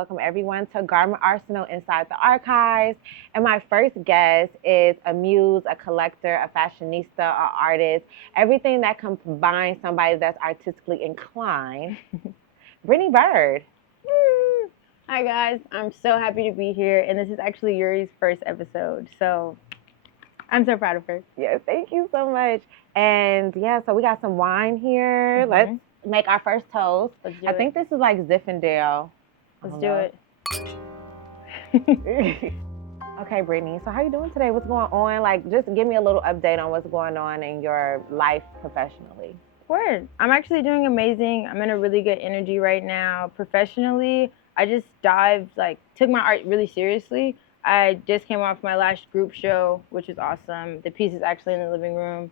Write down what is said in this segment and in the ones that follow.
welcome everyone to Garment Arsenal Inside the Archives. And my first guest is a muse, a collector, a fashionista, an artist, everything that combines somebody that's artistically inclined, Brittany Byrd. Hi guys, I'm so happy to be here, and this is actually Yuri's first episode, so I'm so proud of her. Yeah, thank you so much. And yeah, so we got some wine here. Mm-hmm. Let's make our first toast. I think this is like Zinfandel. Let's do it. Okay, Brittany, so how you doing today? What's going on? Like, just give me a little update on what's going on in your life professionally. Word. I'm actually doing amazing. I'm in a really good energy right now. Professionally, I just took my art really seriously. I just came off my last group show, which was awesome. The piece is actually in the living room.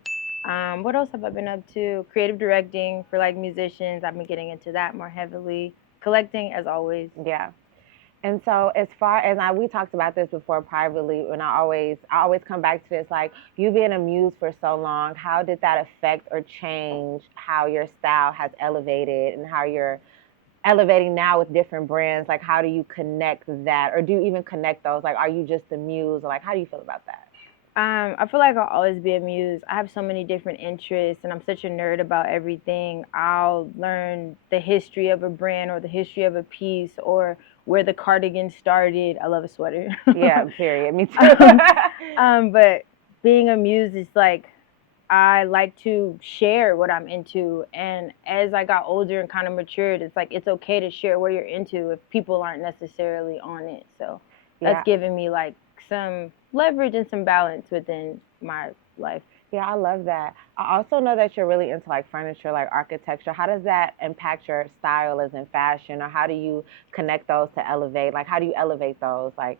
What else have I been up to? Creative directing for like musicians. I've been getting into that more heavily. Collecting, as always. Yeah. And so as far as we talked about this before privately, and I always come back to this, like, you being a muse for so long, how did that affect or change how your style has elevated and how you're elevating now with different brands? Like, how do you connect that, or do you even connect those? Like, are you just a muse? Or like, how do you feel about that? I feel like I'll always be a muse. I have so many different interests, and I'm such a nerd about everything. I'll learn the history of a brand or the history of a piece or where the cardigan started. I love a sweater. Yeah, period. Me too. But being a muse is like, I like to share what I'm into. And as I got older and kind of matured, it's like, it's okay to share what you're into if people aren't necessarily on it. So that's given me like some leverage and some balance within my life. Yeah, I love that. I also know that you're really into like furniture, like architecture. How does that impact your style as in fashion, or how do you connect those to elevate? Like, how do you elevate those? Like,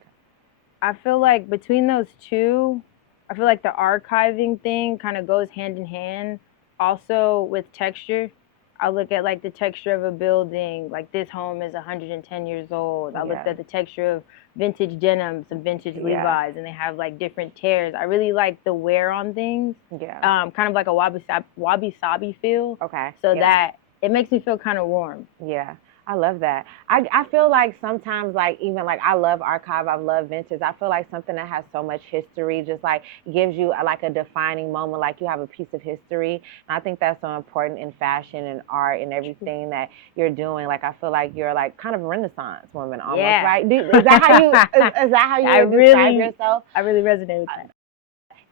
I feel like between those two, I feel like the archiving thing kind of goes hand in hand. Also with texture, I look at like the texture of a building. Like, this home is 110 years old. I looked at the texture of vintage denim, some vintage Levi's, and they have like different tears. I really like the wear on things. Yeah. Kind of like a wabi-sabi feel. Okay. So that it makes me feel kind of warm. Yeah. I love that. I feel like sometimes, like, even like, I love archive, I love vintage. I feel like something that has so much history just like gives you like a defining moment, like you have a piece of history. And I think that's so important in fashion and art and everything that you're doing. Like, I feel like you're like kind of a Renaissance woman almost, right? Is that how you describe yourself? I really resonate with that.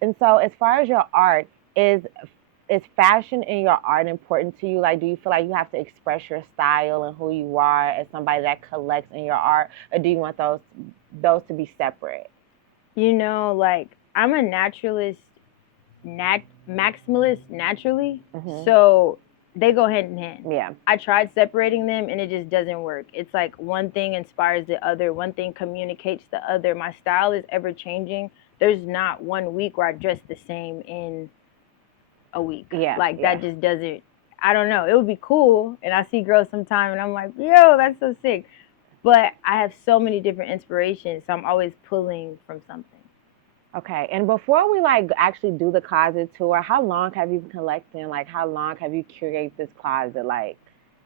And so as far as your art, is fashion in your art important to you? Like, do you feel like you have to express your style and who you are as somebody that collects in your art, or do you want those to be separate? You know, like, I'm a naturalist, maximalist naturally, so they go hand in hand. Yeah. I tried separating them, and it just doesn't work. It's like one thing inspires the other, one thing communicates the other. My style is ever changing. There's not 1 week where I dress the same in a week. That just doesn't, I don't know. It would be cool, and I see girls sometime and I'm like, yo, that's so sick. But I have so many different inspirations, so I'm always pulling from something. Okay, and before we like actually do the closet tour, how long have you been collecting? Like, how long have you curated this closet? Like,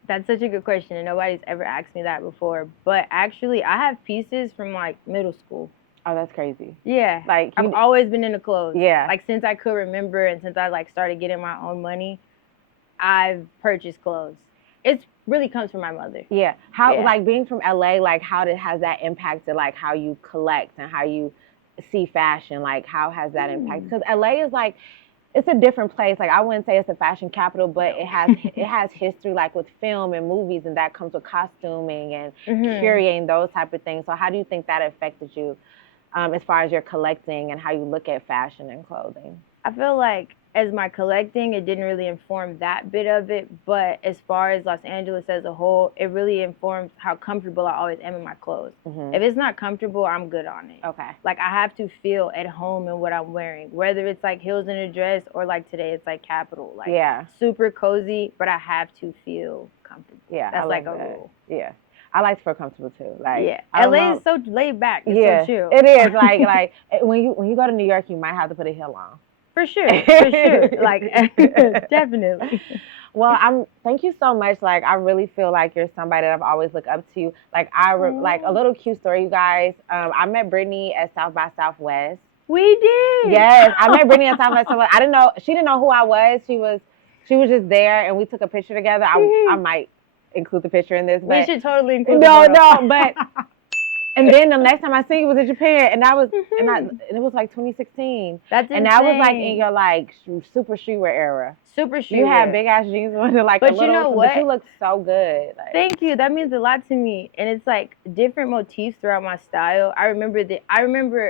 that's such a good question, and nobody's ever asked me that before. But actually, I have pieces from like middle school. Oh, that's crazy. Yeah. Like, I've always been into clothes. Yeah. Like, since I could remember and since I like started getting my own money, I've purchased clothes. It really comes from my mother. Yeah. Like, being from LA, like, has that impacted like how you collect and how you see fashion? Like, how has that impacted? Because LA is like, it's a different place. Like, I wouldn't say it's a fashion capital, but it has history, like with film and movies, and that comes with costuming and curating those type of things. So how do you think that affected you? As far as your collecting and how you look at fashion and clothing? I feel like as my collecting, it didn't really inform that bit of it. But as far as Los Angeles as a whole, it really informs how comfortable I always am in my clothes. If it's not comfortable, I'm good on it. Okay. Like, I have to feel at home in what I'm wearing, whether it's like heels in a dress or like today it's like Capital. Like, super cozy, but I have to feel comfortable. Yeah. That's like a rule. Yeah. I like to feel comfortable too. Like, LA is so laid back. It's so chill. It is. Like when you go to New York, you might have to put a heel on. For sure. Like, definitely. Well, thank you so much. Like, I really feel like you're somebody that I've always looked up to. Like, like a little cute story, you guys. I met Brittany at South by Southwest. We did. Yes, I met Brittany at South by Southwest. I didn't know, she didn't know who I was. She was just there, and we took a picture together. I might include the picture in this, but we should totally include. But. And then the next time I seen you was in Japan, and it was like 2016. That's insane. And that was like in your like super streetwear era. Super streetwear. You had big ass jeans on, like but you know what? But you look so good. Like, thank you. That means a lot to me, and it's like different motifs throughout my style. I remember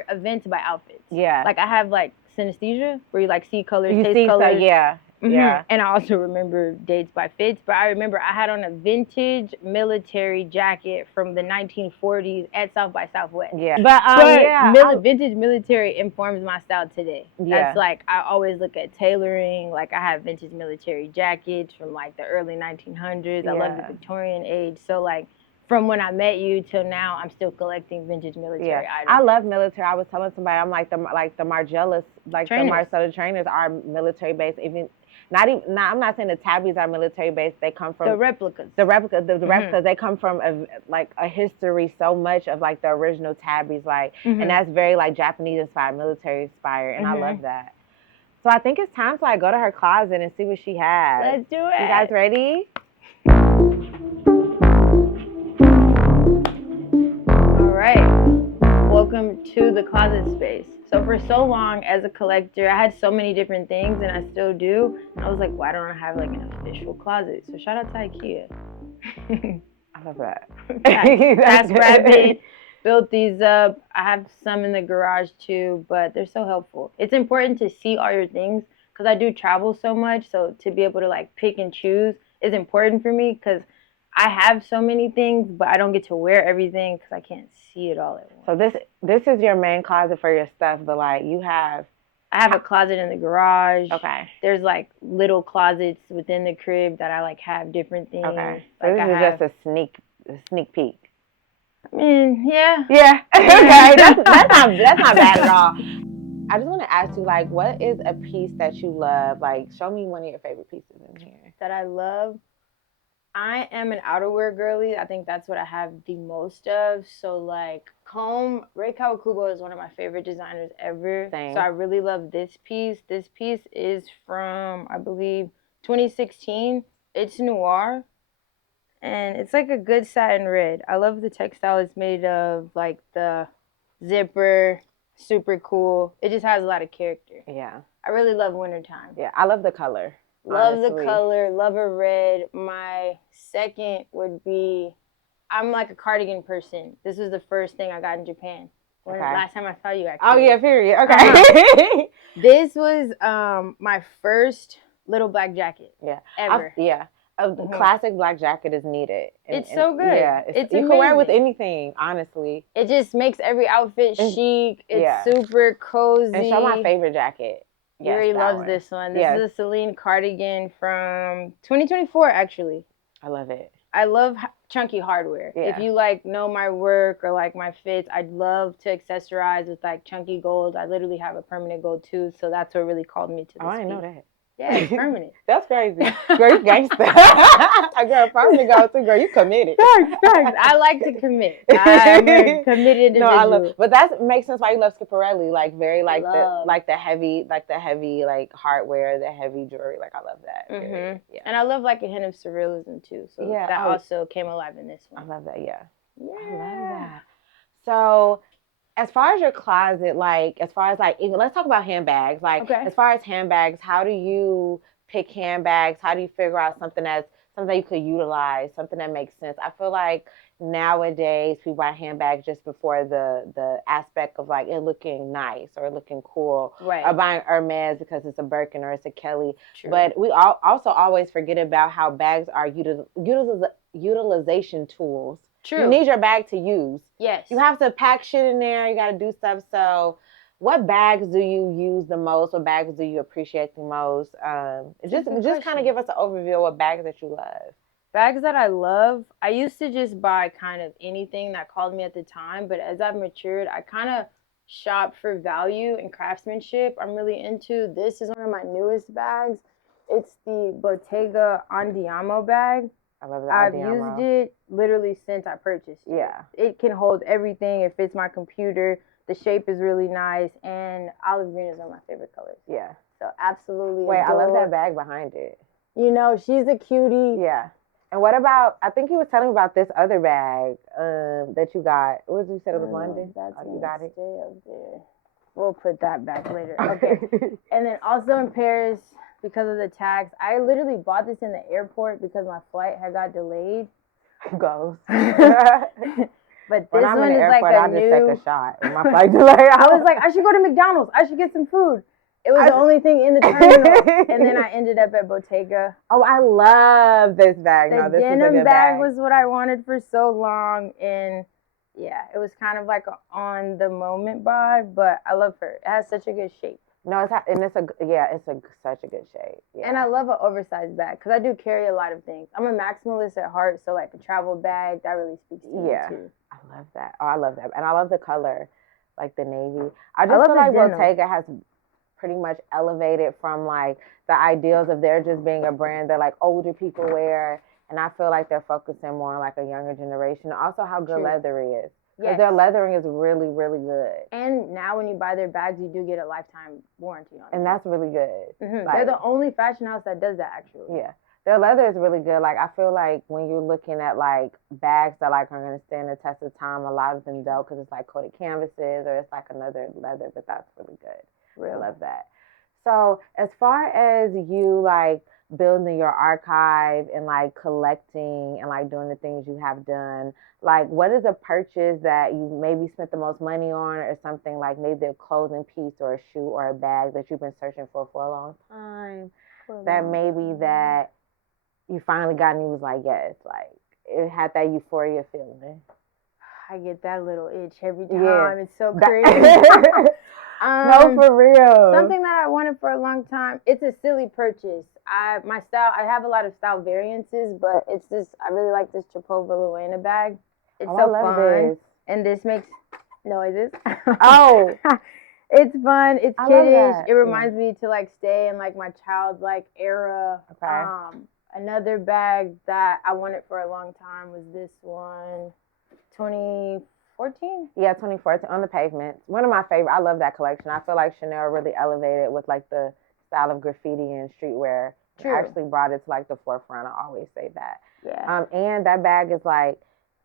events by outfits. Yeah. Like I have like synesthesia, where you like see colors, you taste see colors. So, yeah. Mm-hmm. Yeah. And I also remember dates by fits, but I remember I had on a vintage military jacket from the 1940s at South by Southwest. Yeah. But vintage military informs my style today. Yeah. That's like, I always look at tailoring. Like I have vintage military jackets from like the early 1900s. I love the Victorian age. So like, from when I met you till now, I'm still collecting vintage military items. I love military. I was telling somebody, I'm like the Margellas, like trainers. The Marcella trainers are military based. I'm not saying the tabbies are military based. They come from the replicas. The replicas, they come from a history so much of like the original tabbies, like, and that's very like Japanese inspired, military inspired, and I love that. So I think it's time to like go to her closet and see what she has. Let's do it. You guys ready? All right. Welcome to the closet space. So for so long as a collector, I had so many different things, and I still do. I was like, why don't I have like an official closet? So shout out to IKEA. I love that. Task Rabbit built these up. I have some in the garage too, but they're so helpful. It's important to see all your things because I do travel so much. So to be able to like pick and choose is important for me because I have so many things, but I don't get to wear everything because I can't see it all at once. So this is your main closet for your stuff, but like I have a closet in the garage. Okay. There's like little closets within the crib that I like have different things. Okay. So like this is just a sneak peek. I mean, yeah. Yeah. Okay. That's not bad at all. I just want to ask you, like, what is a piece that you love? Like, show me one of your favorite pieces in here. That I love. I am an outerwear girly. I think that's what I have the most of. So like Rei Kawakubo is one of my favorite designers ever. Same. So I really love this piece. This piece is from, I believe, 2016. It's noir. And it's like a good satin red. I love the textile it's made of, like the zipper, super cool. It just has a lot of character. Yeah. I really love wintertime. Yeah, I love the color. Love honestly. The color, love a red. My second would be, I'm like a cardigan person. This was the first thing I got in Japan. Last time I saw you, actually. Oh, yeah, period. Okay. This was my first little black jacket. Yeah. Ever. A classic black jacket is needed. It's so good. Yeah. It's you can wear it with anything, honestly. It just makes every outfit chic. It's super cozy. And show my favorite jacket. Yuri loves this one. This is a Celine cardigan from 2024, actually. I love it. I love chunky hardware. Yeah. If you like know my work or like my fits, I'd love to accessorize with like chunky gold. I literally have a permanent gold tooth, so that's what really called me to this I didn't know that. Yeah, it's permanent. That's crazy. Girl, you gangster. I got permanent gold too, girl. You committed. Thanks. I like to commit. I'm a committed individual. No, I love. But that makes sense why you love Schiaparelli. Like very like the heavy like hardware, the heavy jewelry. Like I love that. Mm-hmm. Yeah. And I love like a hint of surrealism too. So that also came alive in this one. I love that. Yeah. I love that. So, as far as your closet, like, as far as like, even, let's talk about handbags. Like, as far as handbags, how do you pick handbags? How do you figure out something that you could utilize, something that makes sense? I feel like nowadays people buy handbags just before the aspect of like it looking nice or looking cool, right? Or buying Hermes because it's a Birkin or it's a Kelly. True. But we also always forget about how bags are utilization tools. True. You need your bag to use. Yes. You have to pack shit in there. You got to do stuff. So what bags do you use the most? What bags do you appreciate the most? Just kind of give us an overview of what bags that you love. Bags that I love, I used to just buy kind of anything that called me at the time. But as I've matured, I kind of shop for value and craftsmanship, I'm really into. This is one of my newest bags. It's the Bottega Andiamo bag. I love that. I've used it literally since I purchased it. Yeah. It can hold everything. It fits my computer. The shape is really nice. And olive green is one of my favorite colors. Yeah. So absolutely. Wait, I love that bag behind it. You know, she's a cutie. Yeah. And what about, I think you was telling me about this other bag that you got. What did you say it was London? That's you got it? Stay up there. We'll put that back later. Okay. And then also in Paris, because of the tax, I literally bought this in the airport because my flight had got delayed. Goes. But this one is airport, like a I'll new. just take a shot with my flight delay. I was like, I should go to McDonald's. I should get some food. It was the only thing in the terminal. And then I ended up at Bottega. Oh, I love this bag. The this denim is a good bag was what I wanted for so long. And yeah, it was kind of like an on the moment buy, but I love her. It has such a good shape. No, it's such a good shape. Yeah. And I love an oversized bag because I do carry a lot of things. I'm a maximalist at heart, so like a travel bag, that really speaks to me too. I love that. Oh, I love that. And I love the color, like the navy. I just feel like Bottega has pretty much elevated from like the ideals of there just being a brand that like older people wear. And I feel like they're focusing more on like a younger generation. Also how good leather is. Because their leathering is really, really good. And now when you buy their bags, you do get a lifetime warranty on it. And that's really good. Mm-hmm. Like, they're the only fashion house that does that, actually. Yeah. Their leather is really good. Like, I feel like when you're looking at, like, bags that, like, are going to stand the test of time, a lot of them don't because it's, like, coated canvases or it's, like, another leather. But that's really good. Really love that. So as far as you, like, building your archive and, like, collecting and, like, doing the things you have done, like, what is a purchase that you maybe spent the most money on or something, like maybe a clothing piece or a shoe or a bag that you've been searching for a long time that maybe that you finally got and you was like, yes, like, it had that euphoria feeling? I get that little itch every time. Yeah. It's so crazy. No, for real. Something that I wanted for a long time. It's a silly purchase. I have a lot of style variances, but it's this. I really like this Chipova Luena bag. It's so fun, and this makes noises. Oh, it's fun. It's kiddish. It reminds me to like stay in like my childlike era. Okay. Another bag that I wanted for a long time was this one, 2014. Yeah, 2014 on the pavement. One of my favorite. I love that collection. I feel like Chanel really elevated with like the style of graffiti and streetwear. True. Actually brought it to like the forefront. I always say that. Yeah. And that bag is like,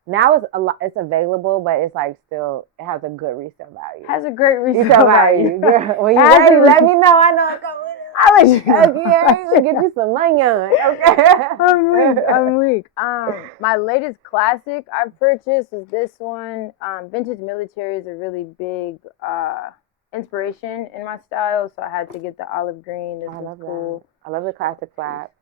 now it's available, but it's like still, it has a good resale value. Has a great resale value. Girl, when you're ready, let me know. I know it's coming. I'll let you know. Okay, get you some money on. Okay. I'm weak. My latest classic I purchased was this one. Vintage military is a really big inspiration in my style, so I had to get the olive green. This was cool. I love the classic flap.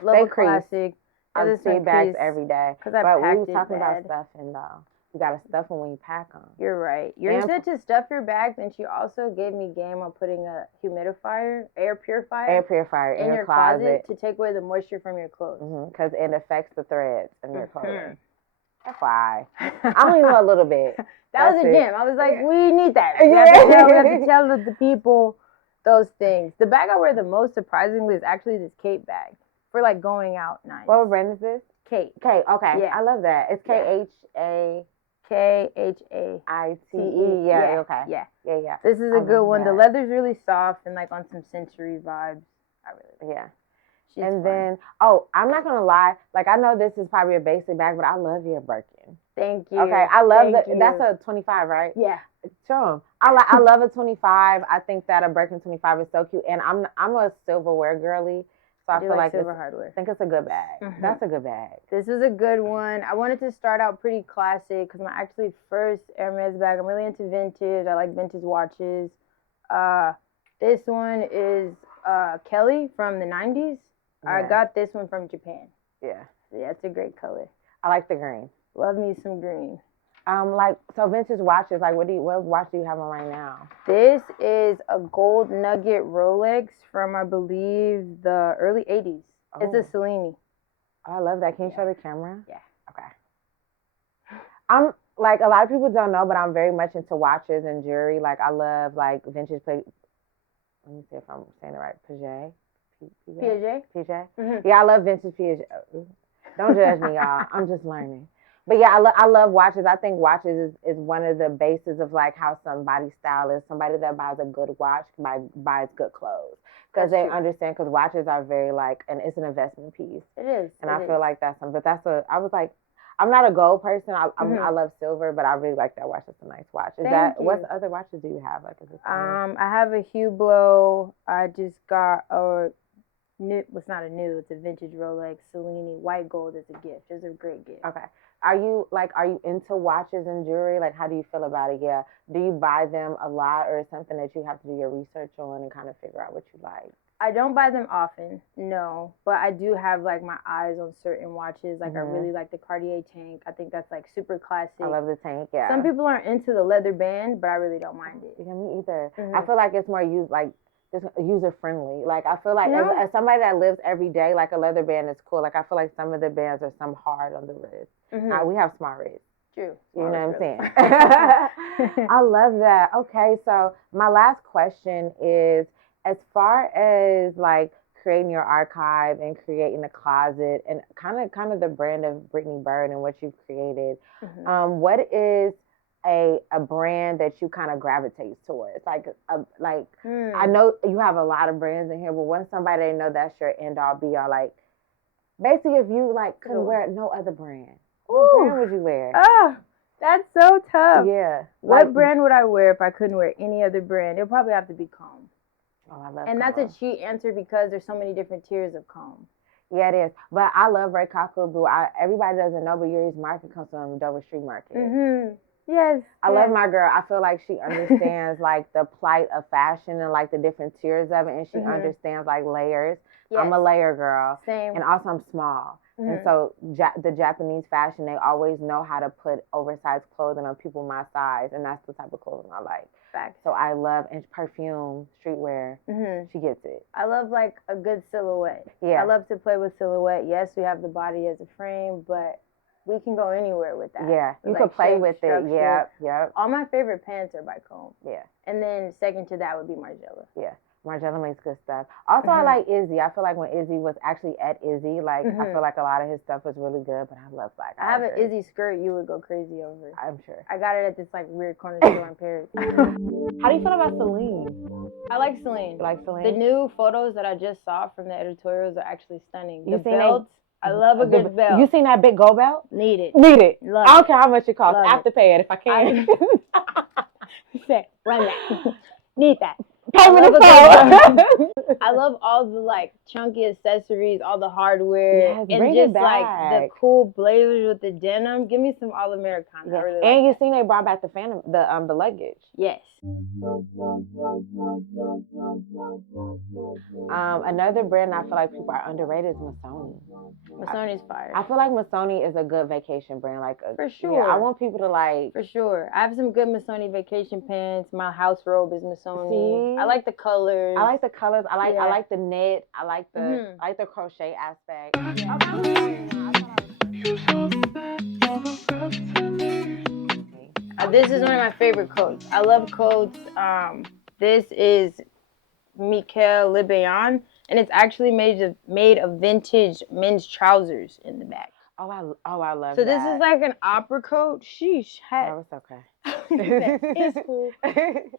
Love a classic. I see bags every day. But we were talking about stuffing though. You gotta stuff them when you pack them. You're right. Yuri said to stuff your bags, and she also gave me game on putting a humidifier, air purifier in your closet to take away the moisture from your clothes. Because it affects the threads in your clothing. That's why. I only know a little bit. That was a gem. I was like, we need that. We have to tell the people those things. The bag I wear the most, surprisingly, is actually this Kate bag. For like going out nights. What brand is this? Kate. Kate, okay. Yeah. I love that. It's Khachiice. Yeah, okay. Yeah. This is a good one. The leather's really soft and like on some sensory vibes. I really like it. She's fun. Then, I'm not gonna lie. Like, I know this is probably a basic bag, but I love your Birkin. Thank you. Okay, I love that's a 25, right? Yeah. Show them. I love a 25. I think that a Birkin 25 is so cute, and I'm a silverware girly. So I feel like silver hardware. I think it's a good bag. Mm-hmm. That's a good bag. This is a good one. I wanted to start out pretty classic because my actually first Hermes bag. I'm really into vintage. I like vintage watches. This one is Kelly from the 90s. Yeah. I got this one from Japan. Yeah, it's a great color. I like the green. Love me some green. So vintage watches, like what watch do you have on right now? This is a gold nugget Rolex from, I believe, the early 80s. Oh. It's a Cellini. Oh, I love that. Can you show the camera? Yeah. Okay. like a lot of people don't know, but I'm very much into watches and jewelry. Like I love like vintage. Let me see if I'm saying it right. Piaget. Piaget. Piaget. Mm-hmm. Yeah, I love vintage Piaget. Don't judge me, y'all. I'm just learning. But yeah, I love watches. I think watches is one of the bases of like how somebody style is. Somebody that buys a good watch buys good clothes because they understand. Because watches are very like, and it's an investment piece. It is, and I feel like that's something. But I was like, I'm not a gold person. I love silver, but I really like that watch. It's a nice watch. What other watches do you have? Like, is it I have a Hublot. I just got a new. It's not a new. It's a vintage Rolex Cellini white gold as a gift. It's a great gift. Okay. Are you into watches and jewelry? Like, how do you feel about it? Yeah. Do you buy them a lot, or is something that you have to do your research on and kind of figure out what you like? I don't buy them often, no, but I do have like my eyes on certain watches. Like I really like the Cartier tank. I think that's like super classic. I love the tank. Yeah. Some people aren't into the leather band, but I really don't mind it. Yeah, me either. I feel like it's more user friendly. Like I feel like as somebody that lives every day, like a leather band is cool. Like I feel like some of the bands are some hard on the wrist. Now we have smart wrists. True. You know what I'm saying? I love that. Okay, so my last question is, as far as like creating your archive and creating a closet and kind of the brand of Brittany Byrd and what you've created, what is a brand that you kind of gravitate towards? Like I know you have a lot of brands in here, but when somebody they know that's your end all be all, like basically if you like couldn't wear no other brand, what brand would you wear? Oh, that's so tough. Yeah. What brand would I wear if I couldn't wear any other brand? It'll probably have to be Comb. Oh, I love And Comb. that's a cheat answer because there's so many different tiers of Comb. Yeah, it is. But I love Ray Cockaboo. Everybody doesn't know, but Yuri's market comes from Dover Street Market. Yes. I love my girl. I feel like she understands like the plight of fashion and like the different tiers of it, and she understands like layers. Yes. I'm a layer girl. Same. And also I'm small. And so the Japanese fashion, they always know how to put oversized clothing on people my size, and that's the type of clothing I like. Fact. So I love, and perfume, streetwear, she gets it. I love like a good silhouette. Yeah. I love to play with silhouette. Yes, we have the body as a frame, but we can go anywhere with that. Yeah, you can play with it. Yep. All my favorite pants are by Comb. Yeah. And then second to that would be Margiela. Yeah. Margiela makes good stuff. Also, I like Izzy. I feel like when Izzy was actually at Izzy, like I feel like a lot of his stuff was really good, but I love Black. I have an Izzy skirt you would go crazy over. I'm sure. I got it at this like weird corner store in Paris. How do you feel about Celine? I like Celine. You like Celine? The new photos that I just saw from the editorials are actually stunning. The belts, I love a good belt. You seen that big gold belt? Need it. Love I don't care how much it costs. I have to pay it if I can. Run that. Need that. Payment in I love all the like chunky accessories, all the hardware, yes, and just like the cool blazers with the denim. Give me some all Americana. Yeah. Really and you seen they brought back the luggage. Yes. Another brand I feel like people are underrated is Missoni. Missoni's fire. I feel like Missoni is a good vacation brand. Like for sure. Yeah, I want people to like. For sure. I have some good Missoni vacation pants. My house robe is Missoni. See? I like the colors. I like the colors. I like the knit. I like the crochet aspect. This is one of my favorite coats. I love coats. This is Mikel Libayan, and it's actually made of vintage men's trousers in the back. Oh, I love so that. So this is like an opera coat. Sheesh. That was okay. It's cool.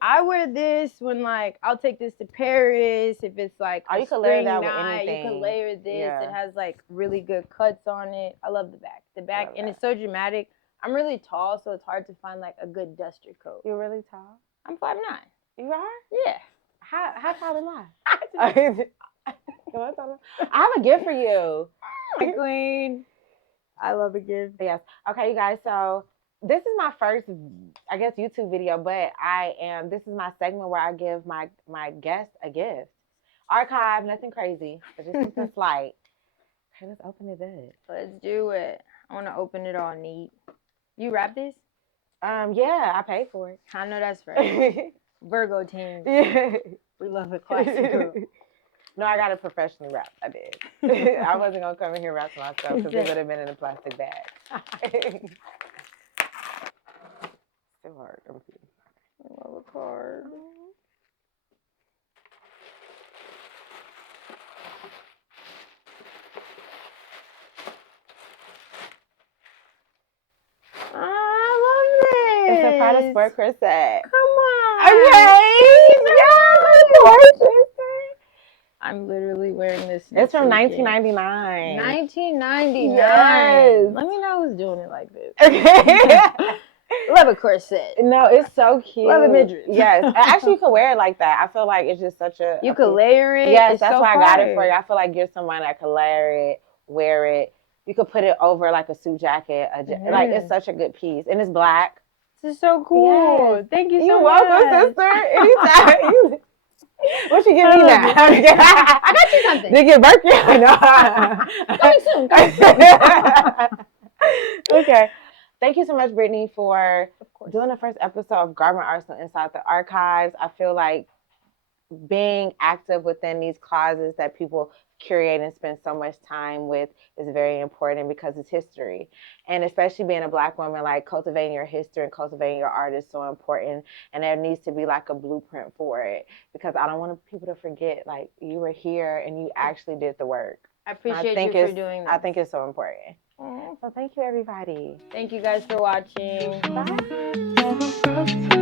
I wear this when like I'll take this to Paris if it's like you can layer that with anything. You can layer this. Yeah. It has like really good cuts on it. I love the back. And it's so dramatic. I'm really tall, so it's hard to find like a good duster coat. You're really tall? I'm 5'9". You are? Yeah. How tall am I? I have a gift for you. My queen. I love a gift. Yes. Okay, you guys. So this is my first, I guess, YouTube video, but this is my segment where I give my guests a gift. Archive, nothing crazy, but just something slight. Okay, let's open it up. Let's do it. I want to open it all neat. You wrap this? Yeah, I paid for it. I know that's right. Virgo team. Yeah. We love a classic. No, I got it professionally wrapped. I did. I wasn't going to come in here wrapping myself because it would have been in a plastic bag. So hard. Let me see. I love a card. I love this. It's a Prada sport corset. Come on. Okay. Yeah, I'm literally wearing this. it's from weekend. 1999. 1999. Yes. Let me know who's doing it like this. Okay. Love a corset. No, it's so cute. Love a midget. Yes. Actually, you could wear it like that. I feel like it's just such a... You could layer it. Yes, it's that's so why I got it for fire. you. I feel like you're someone that could layer it, wear it. You could put it over like a suit jacket. Like, it's such a good piece. And it's black. This is so cool. Yes. Thank you so You're much. welcome, sister. Anytime. What you give me now? I got you something. Did you get birthday? No. Coming soon. Okay. Thank you so much, Brittany, for doing the first episode of Garment Arsenal Inside the Archives. I feel like being active within these closets that people curate and spend so much time with is very important because it's history. And especially being a Black woman, like cultivating your history and cultivating your art is so important. And there needs to be like a blueprint for it because I don't want people to forget, like, you were here and you actually did the work. I appreciate you for doing that. I think it's so important. So thank you, everybody. Thank you guys for watching. Bye.